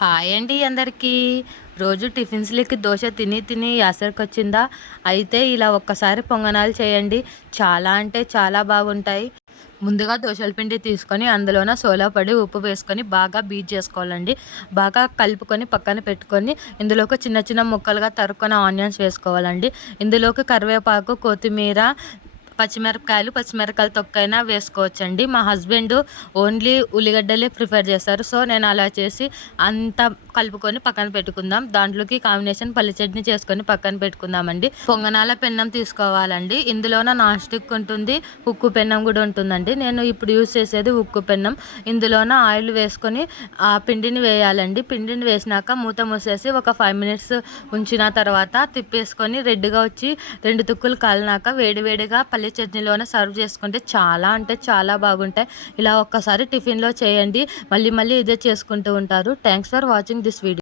Hi అండి అందరికీ. రోజు టిఫిన్స్‌లకి దోస తిని తిని యాసరికొచ్చిందా? అయితే ఇలా ఒక్కసారి పొంగనాలు చేయండి. చాలా అంటే చాలా బాగుంటాయి. ముందుగా దోసల పిండి తీసుకొని అందులోన సోలా పొడి, ఉప్పు వేసుకొని బాగా బీట్ చేసుకోవాలండి. బాగా కలుపుకొని పక్కన పెట్టుకొని ఇందులోకి చిన్న చిన్న ముక్కలుగా తరుక్కున్న ఆనియన్స్ వేసుకోవాలండి. ఇందులోకి కరివేపాకు, కొత్తిమీర, పచ్చిమిరపకాయలు తొక్కైనా వేసుకోవచ్చండి. మా హస్బెండ్ ఓన్లీ ఉల్లిగడ్డలే ప్రిఫర్ చేస్తారు. సో, నేను అలా చేసి అంతా కలుపుకొని పక్కన పెట్టుకుందాం. దాంట్లోకి కాంబినేషన్ పల్లి చట్నీ చేసుకొని పక్కన పెట్టుకుందామండి. పొంగనాల పెన్నం తీసుకోవాలండి. ఇందులోన నాన్ స్టిక్ ఉంటుంది, ఉక్కు పెన్నం కూడా ఉంటుందండి. నేను ఇప్పుడు యూజ్ చేసేది ఉక్కు పెన్నం. ఇందులోన ఆయిల్ వేసుకొని ఆ పిండిని వేయాలండి. పిండిని వేసినాక మూత మూసేసి ఒక 5 మినిట్స్ ఉంచిన తర్వాత తిప్పేసుకొని రెడ్‌గా వచ్చి 2 తుక్కులు కాలినాక వేడివేడిగా పల్లి చట్నీలోనే సర్వ్ చేసుకుంటే చాలా అంటే చాలా బాగుంటాయి. ఇలా ఒక్కసారి టిఫిన్‌లో చేయండి. మళ్ళీ మళ్ళీ ఇదే చేసుకుంటూ ఉంటారు. Thanks for watching this video.